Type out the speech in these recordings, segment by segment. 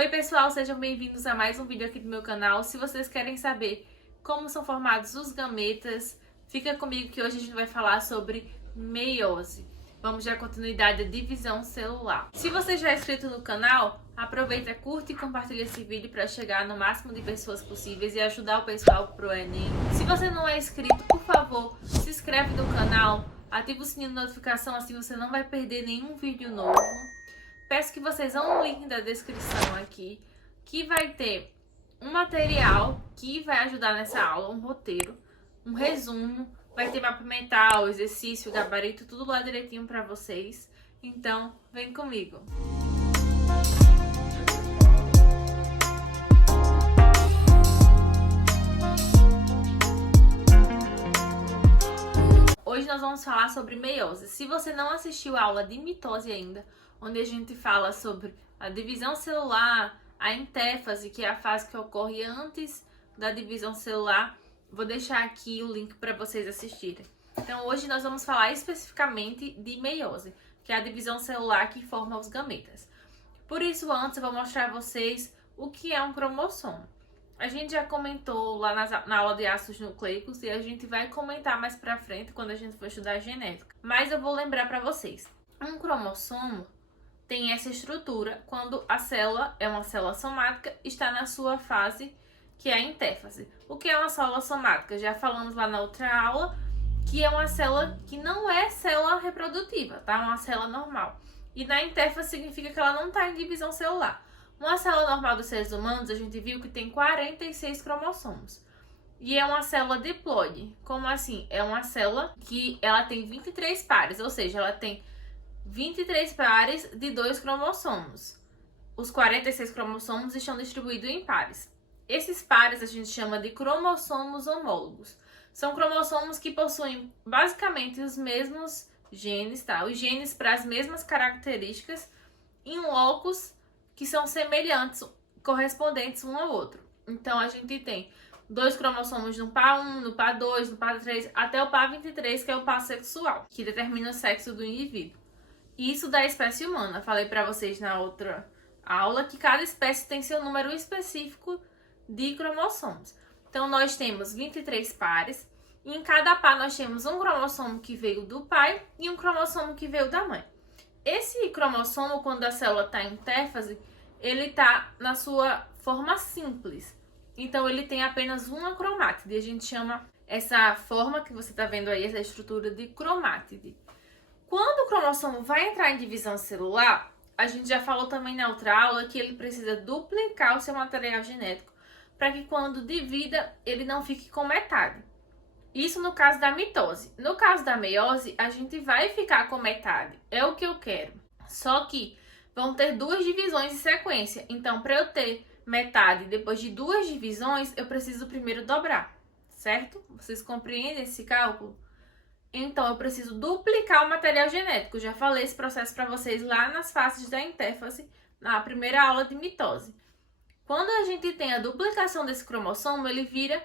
Oi pessoal, sejam bem-vindos a mais um vídeo aqui do meu canal. Se vocês querem saber como são formados os gametas, fica comigo que hoje a gente vai falar sobre meiose. Vamos dar continuidade à divisão celular. Se você já é inscrito no canal, aproveita, curte e compartilha esse vídeo para chegar no máximo de pessoas possíveis e ajudar o pessoal pro Enem. Se você não é inscrito, por favor, se inscreve no canal, ativa o sininho de notificação, assim você não vai perder nenhum vídeo novo. Peço que vocês vão no link da descrição aqui, que vai ter um material que vai ajudar nessa aula, um roteiro, um resumo, vai ter mapa mental, exercício, gabarito, tudo lá direitinho pra vocês. Então, vem comigo! Hoje nós vamos falar sobre meiose. Se você não assistiu a aula de mitose ainda, onde a gente fala sobre a divisão celular, a intéfase, que é a fase que ocorre antes da divisão celular, vou deixar aqui o link para vocês assistirem. Então hoje nós vamos falar especificamente de meiose, que é a divisão celular que forma os gametas. Por isso, antes eu vou mostrar a vocês o que é um cromossomo. A gente já comentou lá na aula de ácidos nucleicos e a gente vai comentar mais pra frente quando a gente for estudar genética. Mas eu vou lembrar para vocês. Um cromossomo tem essa estrutura quando a célula é uma célula somática, está na sua fase, que é a intéfase. O que é uma célula somática? Já falamos lá na outra aula, que é uma célula que não é célula reprodutiva, tá? Uma célula normal. E na intéfase significa que ela não está em divisão celular. Uma célula normal dos seres humanos, a gente viu que tem 46 cromossomos. E é uma célula diploide. Como assim? É uma célula que ela tem 23 pares, ou seja, ela tem 23 pares de 2 cromossomos. Os 46 cromossomos estão distribuídos em pares. Esses pares a gente chama de cromossomos homólogos. São cromossomos que possuem basicamente os mesmos genes, tá? Os genes para as mesmas características em locos que são semelhantes, correspondentes um ao outro. Então a gente tem 2 cromossomos no par 1, no par 2, no par 3, até o par 23, que é o par sexual, que determina o sexo do indivíduo. Isso da espécie humana. Falei para vocês na outra aula que cada espécie tem seu número específico de cromossomos. Então, nós temos 23 pares e em cada par nós temos um cromossomo que veio do pai e um cromossomo que veio da mãe. Esse cromossomo, quando a célula está em intéfase, ele está na sua forma simples. Então, ele tem apenas uma cromátide. A gente chama essa forma que você está vendo aí, essa estrutura de cromátide. Quando o cromossomo vai entrar em divisão celular, a gente já falou também na outra aula que ele precisa duplicar o seu material genético para que quando divida, ele não fique com metade. Isso no caso da mitose. No caso da meiose, a gente vai ficar com metade. É o que eu quero. Só que vão ter 2 divisões em sequência. Então, para eu ter metade depois de 2 divisões, eu preciso primeiro dobrar, certo? Vocês compreendem esse cálculo? Então, eu preciso duplicar o material genético. Já falei esse processo para vocês lá nas fases da intéfase, na primeira aula de mitose. Quando a gente tem a duplicação desse cromossomo, ele vira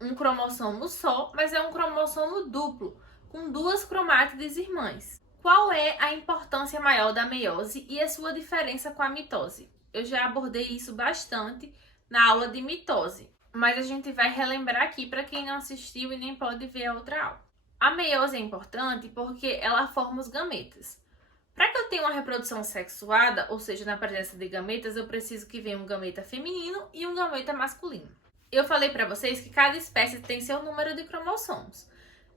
um cromossomo só, mas é um cromossomo duplo, com 2 cromátides irmãs. Qual é a importância maior da meiose e a sua diferença com a mitose? Eu já abordei isso bastante na aula de mitose, mas a gente vai relembrar aqui para quem não assistiu e nem pode ver a outra aula. A meiose é importante porque ela forma os gametas. Para que eu tenha uma reprodução sexuada, ou seja, na presença de gametas, eu preciso que venha um gameta feminino e um gameta masculino. Eu falei para vocês que cada espécie tem seu número de cromossomos.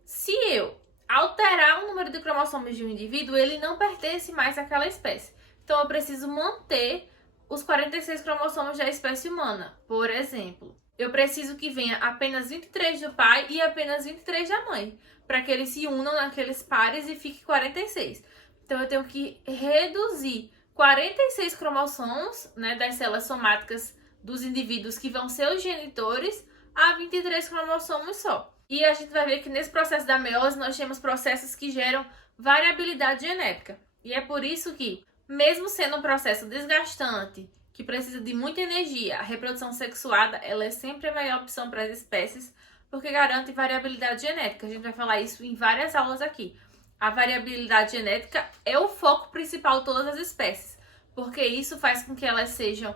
Se eu alterar o número de cromossomos de um indivíduo, ele não pertence mais àquela espécie. Então, eu preciso manter os 46 cromossomos da espécie humana. Por exemplo, eu preciso que venha apenas 23 do pai e apenas 23 da mãe, para que eles se unam naqueles pares e fique 46. Então, eu tenho que reduzir 46 cromossomos, né, das células somáticas dos indivíduos que vão ser os genitores a 23 cromossomos só. E a gente vai ver que nesse processo da meiose nós temos processos que geram variabilidade genética. E é por isso que, mesmo sendo um processo desgastante, que precisa de muita energia, a reprodução sexuada ela é sempre a melhor opção para as espécies, porque garante variabilidade genética. A gente vai falar isso em várias aulas aqui. A variabilidade genética é o foco principal de todas as espécies, porque isso faz com que elas sejam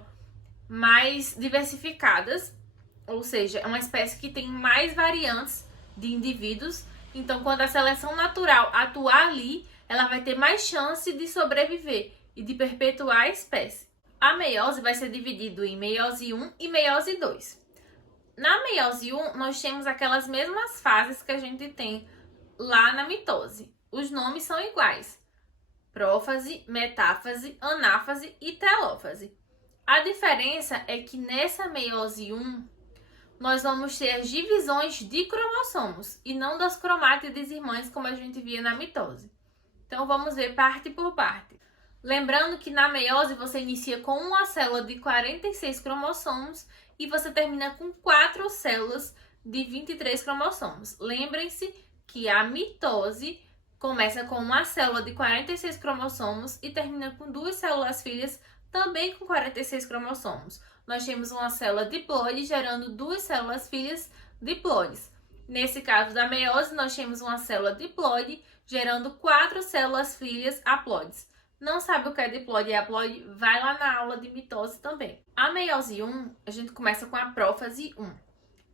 mais diversificadas, ou seja, é uma espécie que tem mais variantes de indivíduos. Então, quando a seleção natural atuar ali, ela vai ter mais chance de sobreviver e de perpetuar a espécie. A meiose vai ser dividida em meiose 1 e meiose 2. Na meiose 1, nós temos aquelas mesmas fases que a gente tem lá na mitose. Os nomes são iguais: prófase, metáfase, anáfase e telófase. A diferença é que nessa meiose 1, nós vamos ter as divisões de cromossomos e não das cromátides irmãs como a gente via na mitose. Então vamos ver parte por parte. Lembrando que na meiose você inicia com uma célula de 46 cromossomos e você termina com 4 células de 23 cromossomos. Lembrem-se que a mitose começa com uma célula de 46 cromossomos e termina com 2 células filhas também com 46 cromossomos. Nós temos uma célula diploide gerando 2 células filhas diploides. Nesse caso da meiose, nós temos uma célula diploide gerando 4 células filhas haploides. Não sabe o que é diploide e haploide? Vai lá na aula de mitose também. A meiose 1, a gente começa com a prófase 1.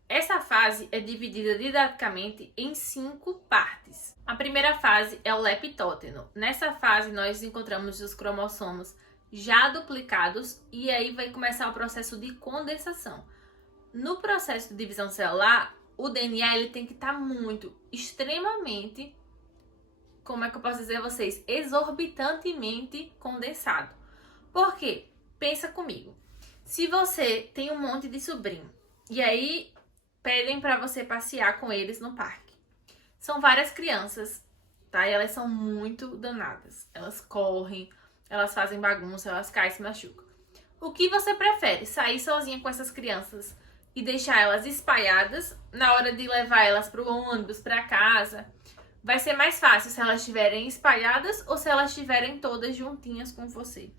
Essa fase é dividida didaticamente em 5 partes. A primeira fase é o leptóteno. Nessa fase, nós encontramos os cromossomos já duplicados e aí vai começar o processo de condensação. No processo de divisão celular, o DNA ele tem que estar extremamente, como é que eu posso dizer a vocês, exorbitantemente condensado. Por quê? Pensa comigo. Se você tem um monte de sobrinho e aí pedem para você passear com eles no parque. São várias crianças, tá? E elas são muito danadas. Elas correm, elas fazem bagunça, elas caem e se machucam. O que você prefere? Sair sozinha com essas crianças e deixar elas espalhadas na hora de levar elas para o ônibus, para casa? Vai ser mais fácil se elas estiverem espalhadas ou se elas estiverem todas juntinhas com você.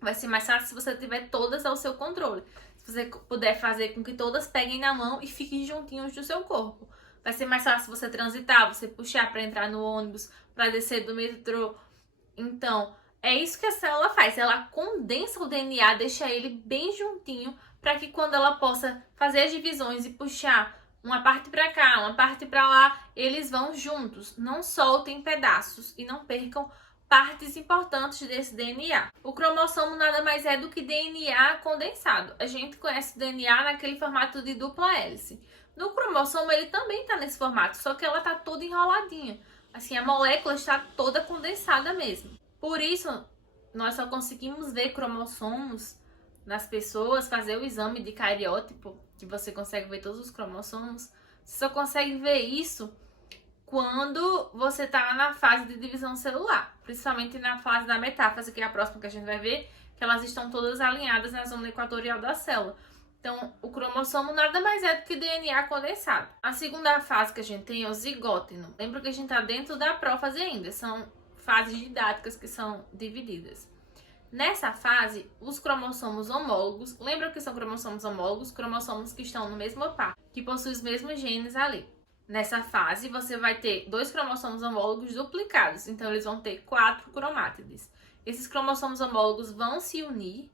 Vai ser mais fácil se você tiver todas ao seu controle. Se você puder fazer com que todas peguem na mão e fiquem juntinhos do seu corpo. Vai ser mais fácil você transitar, você puxar para entrar no ônibus, para descer do metrô. Então, é isso que a célula faz. Ela condensa o DNA, deixa ele bem juntinho, para que quando ela possa fazer as divisões e puxar uma parte para cá, uma parte para lá, eles vão juntos. Não soltem pedaços e não percam partes importantes desse DNA. O cromossomo nada mais é do que DNA condensado. A gente conhece o DNA naquele formato de dupla hélice. No cromossomo ele também está nesse formato, só que ela está toda enroladinha. Assim, a molécula está toda condensada mesmo. Por isso, nós só conseguimos ver cromossomos nas pessoas, fazer o exame de cariótipo, que você consegue ver todos os cromossomos. Você só consegue ver isso quando você está na fase de divisão celular, principalmente na fase da metáfase, que é a próxima que a gente vai ver, que elas estão todas alinhadas na zona equatorial da célula. Então, o cromossomo nada mais é do que DNA condensado. A segunda fase que a gente tem é o zigóteno. Lembra que a gente está dentro da prófase ainda, são fases didáticas que são divididas. Nessa fase, os cromossomos homólogos, lembra que são cromossomos homólogos? Cromossomos que estão no mesmo par, que possuem os mesmos genes ali. Nessa fase, você vai ter 2 cromossomos homólogos duplicados, então eles vão ter 4 cromátides. Esses cromossomos homólogos vão se unir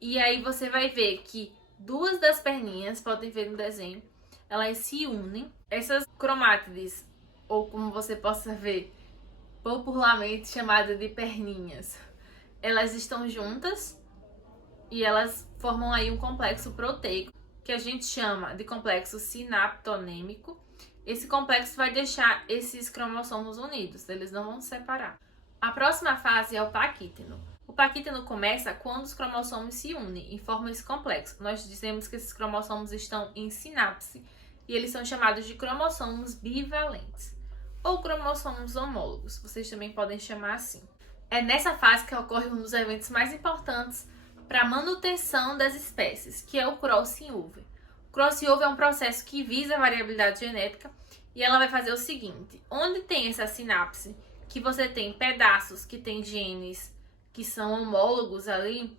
e aí você vai ver que 2 das perninhas, podem ver no desenho, elas se unem. Essas cromátides, ou como você possa ver, popularmente chamada de perninhas, elas estão juntas e elas formam aí um complexo proteico, que a gente chama de complexo sinaptonêmico. Esse complexo vai deixar esses cromossomos unidos, eles não vão se separar. A próxima fase é o paquíteno. O paquíteno começa quando os cromossomos se unem e formam esse complexo. Nós dizemos que esses cromossomos estão em sinapse e eles são chamados de cromossomos bivalentes ou cromossomos homólogos, vocês também podem chamar assim. É nessa fase que ocorre um dos eventos mais importantes para a manutenção das espécies, que é o crossing over. O crossing over é um processo que visa a variabilidade genética e ela vai fazer o seguinte: onde tem essa sinapse, que você tem pedaços que tem genes que são homólogos ali,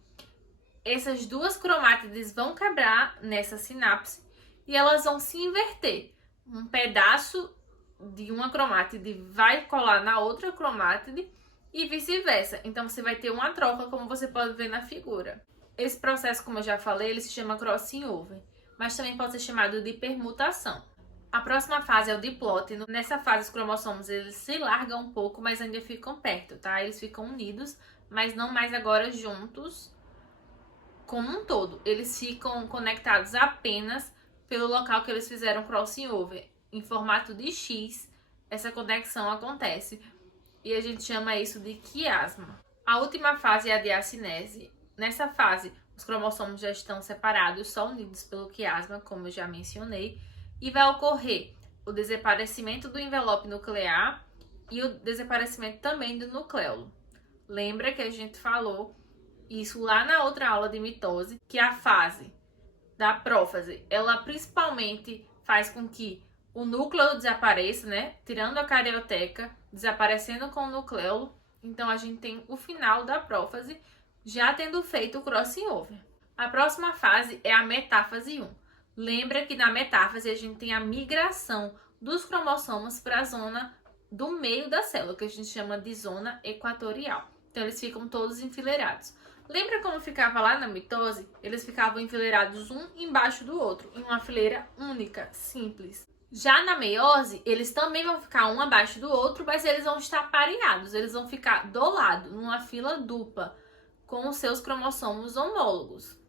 essas 2 cromátides vão quebrar nessa sinapse e elas vão se inverter. Um pedaço de uma cromátide vai colar na outra cromátide e vice-versa. Então, você vai ter uma troca, como você pode ver na figura. Esse processo, como eu já falei, ele se chama crossing over, mas também pode ser chamado de permutação. A próxima fase é o diplóteno. Nessa fase, os cromossomos eles se largam um pouco, mas ainda ficam perto, tá? Eles ficam unidos, mas não mais agora juntos como um todo. Eles ficam conectados apenas pelo local que eles fizeram crossing over. Em formato de X, essa conexão acontece e a gente chama isso de quiasma. A última fase é a diacinese. Nessa fase, os cromossomos já estão separados, só unidos pelo quiasma, como eu já mencionei, e vai ocorrer o desaparecimento do envelope nuclear e o desaparecimento também do nucleolo. Lembra que a gente falou isso lá na outra aula de mitose, que a fase da prófase, ela principalmente faz com que o núcleo desapareça, né? Tirando a carioteca, desaparecendo com o nucleolo. Então, a gente tem o final da prófase, já tendo feito o crossing over. A próxima fase é a metáfase 1. Lembra que na metáfase a gente tem a migração dos cromossomos para a zona do meio da célula, que a gente chama de zona equatorial. Então, eles ficam todos enfileirados. Lembra como ficava lá na mitose? Eles ficavam enfileirados um embaixo do outro, em uma fileira única, simples. Já na meiose, eles também vão ficar um abaixo do outro, mas eles vão estar pareados, eles vão ficar do lado, numa fila dupla, com os seus cromossomos homólogos.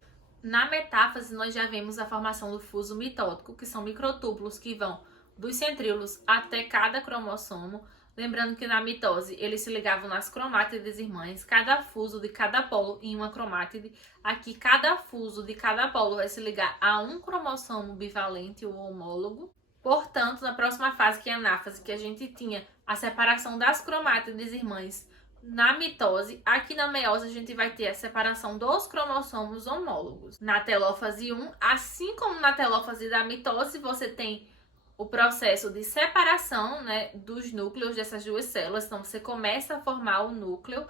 Na metáfase, nós já vemos a formação do fuso mitótico, que são microtúbulos que vão dos centríolos até cada cromossomo. Lembrando que na mitose eles se ligavam nas cromátides irmãs, cada fuso de cada polo em uma cromátide. Aqui, cada fuso de cada polo vai se ligar a um cromossomo bivalente ou homólogo. Portanto, na próxima fase, que é a anáfase, que a gente tinha a separação das cromátides irmãs na mitose, aqui na meiose a gente vai ter a separação dos cromossomos homólogos. Na telófase 1, assim como na telófase da mitose, você tem o processo de separação, né, dos núcleos dessas duas células. Então, você começa a formar o núcleo,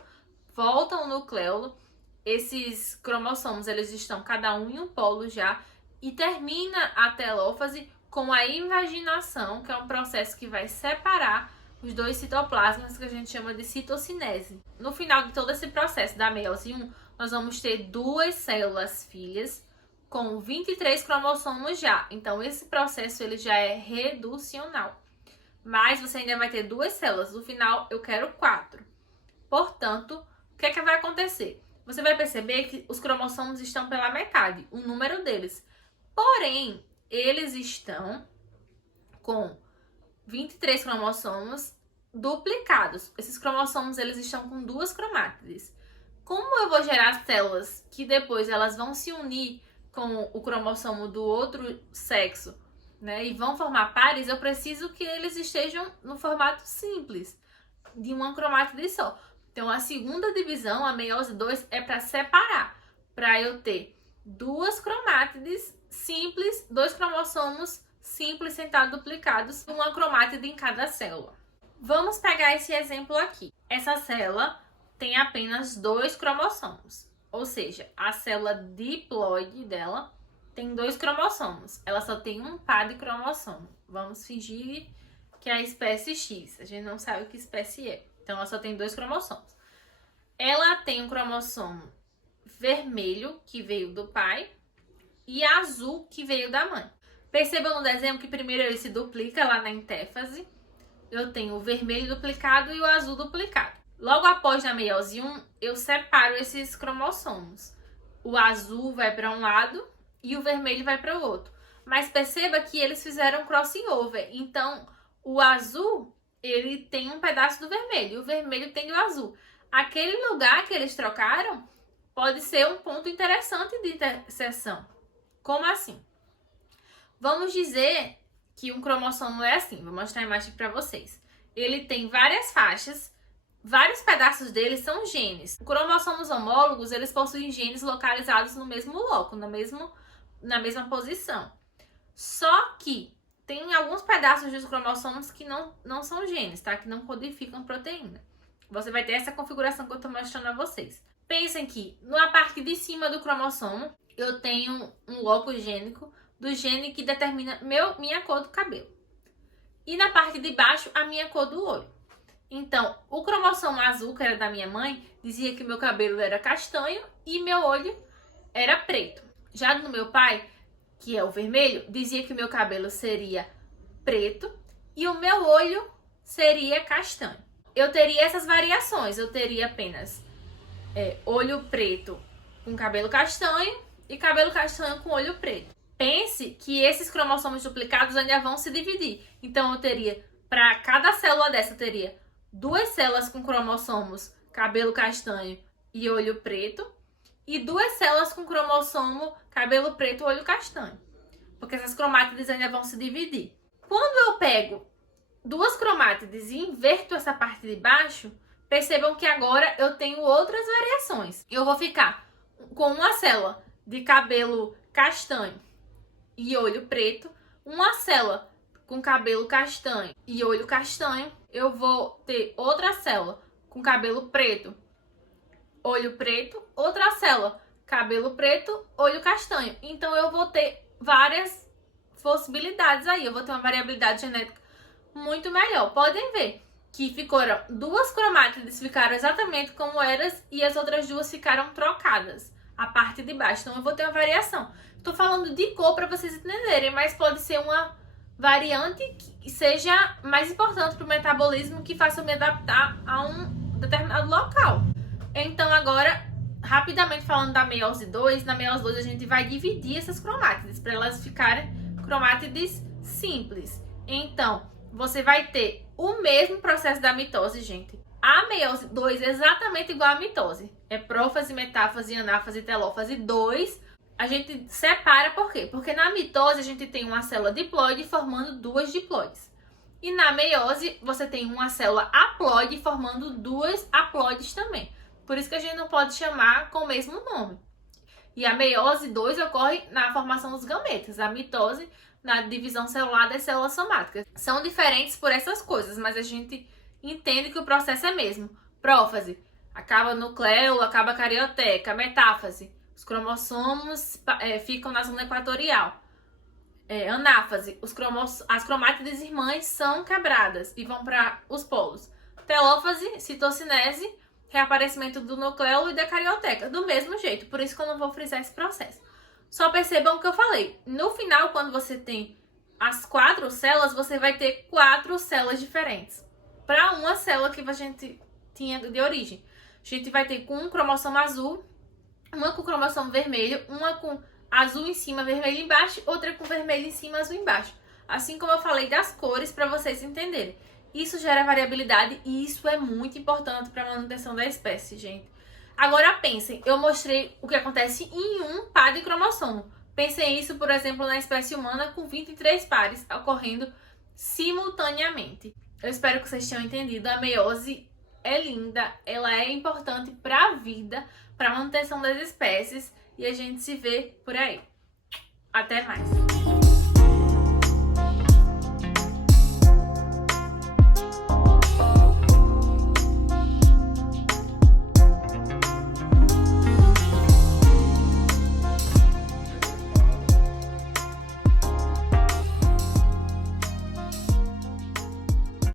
volta o nucleolo, esses cromossomos eles estão cada um em um polo já, e termina a telófase com a invaginação, que é um processo que vai separar os dois citoplasmas, que a gente chama de citocinese. No final de todo esse processo da meiose 1, nós vamos ter duas células filhas com 23 cromossomos já. Então, esse processo ele já é reducional. Mas você ainda vai ter duas células. No final, eu quero 4. Portanto, o que é que vai acontecer? Você vai perceber que os cromossomos estão pela metade, o número deles. Porém, eles estão com 23 cromossomos duplicados. Esses cromossomos eles estão com duas cromátides. Como eu vou gerar células que depois elas vão se unir com o cromossomo do outro sexo, né, e vão formar pares, eu preciso que eles estejam no formato simples, de uma cromátide só. Então, a segunda divisão, a meiose 2, é para separar, para eu ter duas cromátides simples, dois cromossomos simples sentados duplicados, uma cromátide em cada célula. Vamos pegar esse exemplo aqui. Essa célula tem apenas 2 cromossomos. Ou seja, a célula diploide dela tem 2 cromossomos. Ela só tem um par de cromossomo. Vamos fingir que é a espécie X. A gente não sabe que espécie é. Então, ela só tem 2 cromossomos. Ela tem um cromossomo vermelho, que veio do pai, e azul, que veio da mãe. Percebam no desenho que primeiro ele se duplica lá na intéfase. Eu tenho o vermelho duplicado e o azul duplicado. Logo após na meiose 1, eu separo esses cromossomos. O azul vai para um lado e o vermelho vai para o outro. Mas perceba que eles fizeram crossing over. Então, o azul, ele tem um pedaço do vermelho e o vermelho tem o azul. Aquele lugar que eles trocaram pode ser um ponto interessante de interseção. Como assim? Vamos dizer que um cromossomo é assim. Vou mostrar a imagem para vocês. Ele tem várias faixas. Vários pedaços deles são genes. Os cromossomos homólogos, eles possuem genes localizados no mesmo loco, na mesma posição. Só que tem alguns pedaços dos cromossomos que não são genes, tá? Que não codificam proteína. Você vai ter essa configuração que eu tô mostrando a vocês. Pensem que na parte de cima do cromossomo, eu tenho um loco gênico do gene que determina minha cor do cabelo. E na parte de baixo, a minha cor do olho. Então, o cromossomo azul, que era da minha mãe, dizia que meu cabelo era castanho e meu olho era preto. Já no meu pai, que é o vermelho, dizia que o meu cabelo seria preto e o meu olho seria castanho. Eu teria essas variações, eu teria apenas olho preto com cabelo castanho e cabelo castanho com olho preto. Pense que esses cromossomos duplicados ainda vão se dividir. Então eu teria, para cada célula dessa, eu teria 2 células com cromossomos cabelo castanho e olho preto e 2 células com cromossomo cabelo preto e olho castanho. Porque essas cromátides ainda vão se dividir. Quando eu pego 2 cromátides e inverto essa parte de baixo, percebam que agora eu tenho outras variações. Eu vou ficar com uma célula de cabelo castanho e olho preto, uma célula com cabelo castanho e olho castanho. Eu vou ter outra célula com cabelo preto, olho preto, outra célula cabelo preto, olho castanho. Então eu vou ter várias possibilidades aí, eu vou ter uma variabilidade genética muito melhor. Podem ver que ficaram 2 cromátides, ficaram exatamente como eram e as outras 2 ficaram trocadas, a parte de baixo. Então eu vou ter uma variação. Tô falando de cor para vocês entenderem, mas pode ser uma variante que seja mais importante para o metabolismo, que faça eu me adaptar a um determinado local. Então agora, rapidamente falando da meiose 2, na meiose 2 a gente vai dividir essas cromátides para elas ficarem cromátides simples. Então, você vai ter o mesmo processo da mitose, gente. A meiose 2 é exatamente igual à mitose. É prófase, metáfase, anáfase, telófase 2. A gente separa por quê? Porque na mitose a gente tem uma célula diploide formando 2 diploides. E na meiose você tem uma célula haploide formando 2 haploides também. Por isso que a gente não pode chamar com o mesmo nome. E a meiose 2 ocorre na formação dos gametas. A mitose na divisão celular das células somáticas. São diferentes por essas coisas, mas a gente entende que o processo é mesmo. Prófase, acaba nucleolo, acaba carioteca. Metáfase, os cromossomos ficam na zona equatorial. Anáfase, as cromátides irmãs são quebradas e vão para os polos. Telófase, citocinese, reaparecimento do nucleolo e da carioteca. Do mesmo jeito, por isso que eu não vou frisar esse processo. Só percebam o que eu falei. No final, quando você tem as 4 células, você vai ter 4 células diferentes. Para uma célula que a gente tinha de origem. A gente vai ter com um cromossomo azul, uma com cromossomo vermelho, uma com azul em cima, vermelho embaixo, outra com vermelho em cima, azul embaixo. Assim como eu falei das cores, para vocês entenderem. Isso gera variabilidade e isso é muito importante para a manutenção da espécie, gente. Agora pensem, eu mostrei o que acontece em um par de cromossomo. Pensem isso, por exemplo, na espécie humana com 23 pares ocorrendo simultaneamente. Eu espero que vocês tenham entendido. A meiose é linda, ela é importante para a vida, para a manutenção das espécies e a gente se vê por aí. Até mais!